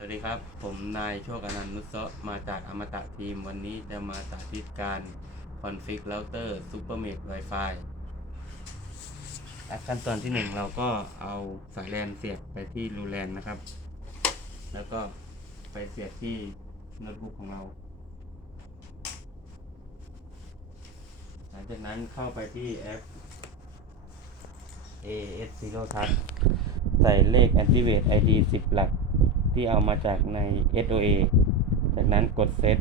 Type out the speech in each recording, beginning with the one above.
สวัสดีครับ ผมนายโชคอนันต์นุสเซาะมาจากอมตะทีม วันนี้จะมาสาธิตการคอนฟิกเ r าเตอร์ Supermate Wi-Fi อะขั้นตอนที่หนึ่งเราก็เอาสายแลนเสียบไปที่รูแลนนะครับ แล้วก็ไปเสียบที่โน้ตบุ๊กของเรา หลังจากนั้นเข้าไปที่แอป AS Zero Touch ใส่เลข Activate ID 10 หลัก ที่เอามาจากใน SOA จากนั้นกดเซต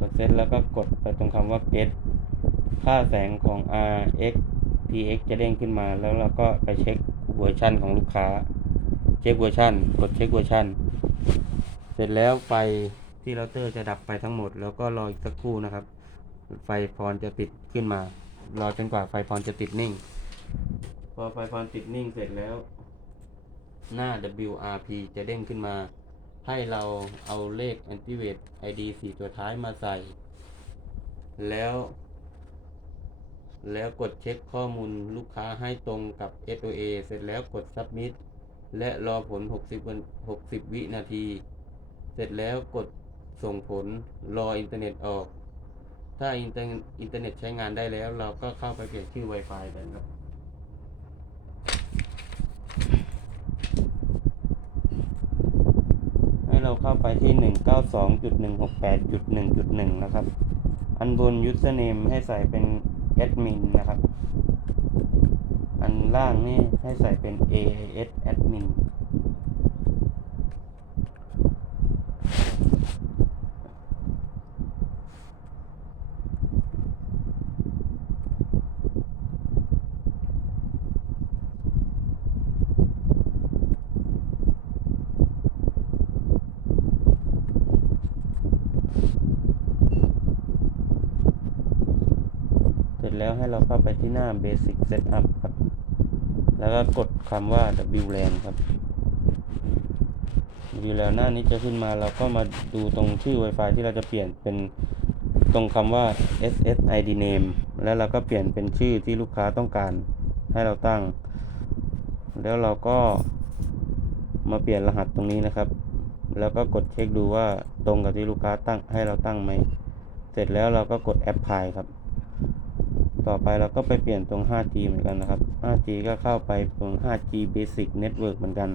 กดเซตแล้วก็กดไปตรงคำว่า get ค่าแสงของ RX TX จะเด้งขึ้นมา แล้วเราก็ไปเช็คเวอร์ชันของลูกค้า เช็คเวอร์ชันกดเช็คเวอร์ชันเสร็จแล้วไฟที่เราเตอร์จะดับไปทั้งหมด แล้วก็รออีกสักครู่นะครับ ไฟพรจะติดขึ้นมา รอจนกว่าไฟพรจะติดนิ่ง พอไฟพรติดนิ่งเสร็จแล้ว หน้า WRP จะเด้งขึ้นมา ให้เราเอาเลข Activate ID 4 ตัวท้ายมาใส่ แล้ว แล้วกดเช็คข้อมูลลูกค้าให้ตรงกับ SOA เสร็จแล้วกด Submit และรอผล 60วัน60 วินาที เสร็จแล้วกดส่งผลรออินเทอร์เน็ตออก ถ้าอินเทอร์อินเทอร์เน็ตใช้งานได้แล้ว เราก็เข้าไปเปลี่ยนชื่อ Wi-Fi กันครับ ให้ เราเข้าไปที่ 192.168.1.1 นะครับ อันบน username ให้ใส่เป็น admin นะครับ อันล่างนี่ให้ใส่เป็น AIS admin แล้วให้เราเข้าไปที่หน้า Basic Setup ครับ แล้วก็กดคำว่า WLAN ครับ WLAN หน้านี้จะขึ้นมาเราก็มาดูตรงชื่อ Wi-Fi ที่เราจะเปลี่ยนเป็นตรงคำว่า SSID name แล้วเราก็เปลี่ยนเป็นชื่อที่ลูกค้าต้องการให้เราตั้ง แล้วเราก็มาเปลี่ยนรหัสตรงนี้นะครับ แล้วก็กดเช็คดูว่าตรงกับที่ลูกค้าตั้งให้เราตั้งไหม เสร็จแล้วเราก็กด Apply ครับ ต่อไปเราก็ไปเปลี่ยนตรง 5G เหมือนกันนะครับ 5G ก็เข้าไปตรง 5G Basic Network เหมือนกัน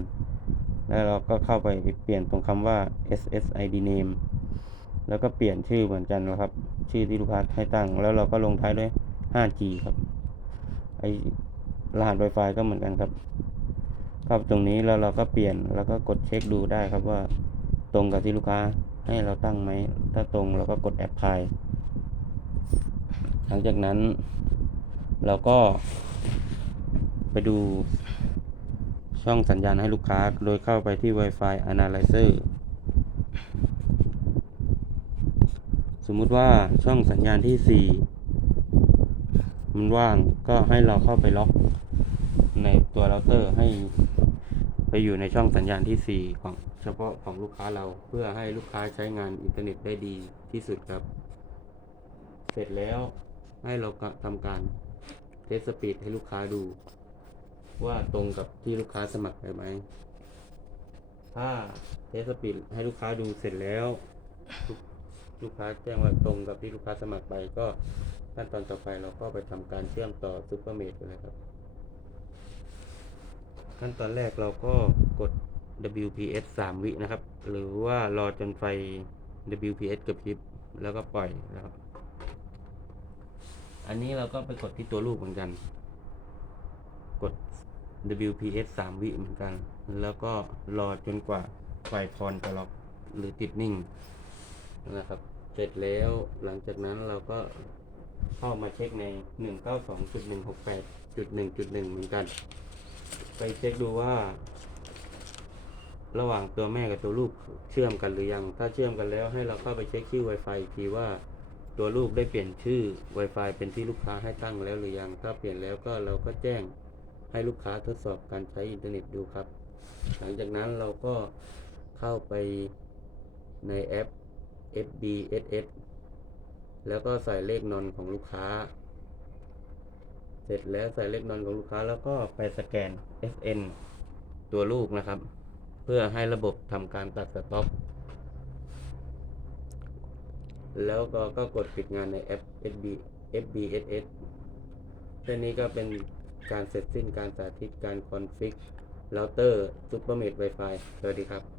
แล้วเราก็เข้าไปเปลี่ยนตรงคำว่า SSID name แล้วก็เปลี่ยนชื่อเหมือนกันนะครับ ชื่อที่ลูกค้าให้ตั้ง แล้วเราก็ลงท้ายด้วย 5G ครับ ไอรหัส Wi-Fi ก็เหมือนกันครับ เข้าตรงนี้แล้วเราก็เปลี่ยน แล้วก็กดเช็คดูได้ครับว่า ตรงกับที่ลูกค้าให้เราตั้งไหม ถ้าตรงเราก็กด Apply หลังจากนั้นเราก็ไปดูช่องสัญญาณให้ลูกค้า โดยเข้าไปที่ Wi-Fi Analyzer สมมุติว่าช่องสัญญาณที่ 4 มันว่างก็ให้เราเข้าไปล็อกในตัวเราเตอร์ให้ไปอยู่ในช่องสัญญาณที่ 4 ของเฉพาะของลูกค้าเราเพื่อให้ลูกค้าใช้งานอินเทอร์เน็ตได้ดีที่สุดครับ เสร็จแล้ว ให้เราทำการเทสสปีดให้ลูกค้าดู ว่าตรงกับที่ลูกค้าสมัครไปไหม ถ้าเทสสปีดให้ลูกค้าดูเสร็จแล้วลูกลูกค้าแจ้งว่าตรงกับที่ลูกค้าสมัครไปก็ขั้นตอนต่อไปเราก็ไปทำการเชื่อมต่อซูเปอร์เมดกันนะครับ ขั้นตอนแรกเราก็กด WPS 3 วินะครับ หรือว่ารอจนไฟ WPS กระพริบแล้วก็ปล่อยนะครับ อันนี้เราก็ไปกดที่ตัวลูกเหมือนกัน กด WPS 3 วิเหมือนกัน แล้วก็รอจนกว่าไฟพรจะล็อกหรือติดนิ่งนะครับ เสร็จแล้วหลังจากนั้นเราก็เข้ามาเช็คใน 192.168.1.1 เหมือนกัน ไปเช็คดูว่า ระหว่างตัวแม่กับตัวลูกเชื่อมกันหรือยัง ถ้าเชื่อมกันแล้วให้เราเข้าไปเช็คชื่ Wi-Fi อีกทีว่า ตัวลูกได้เปลี่ยนชื่อ Wi-Fi เป็นที่ลูกค้าให้ตั้งแล้วหรือยัง ถ้าเปลี่ยนแล้วก็เราก็แจ้งให้ลูกค้าทดสอบการใช้อินเทอร์เน็ตดูครับ หลังจากนั้นเราก็เข้าไปในแอป FBSS แล้วก็ใส่เลขนอนของลูกค้า เสร็จแล้วใส่เลขนอนของลูกค้าแล้วก็ไปสแกน SN ตัวลูกนะครับ เพื่อให้ระบบทำการตัดสต็อป แล้วก็ก็กดปิดงานในแอป FB FBSS แค่นี้ก็เป็นการเสร็จสิ้นการสาธิตการคอนฟิกเราเตอร์ซูเปอร์เมด Wi-Fi สวัสดีครับ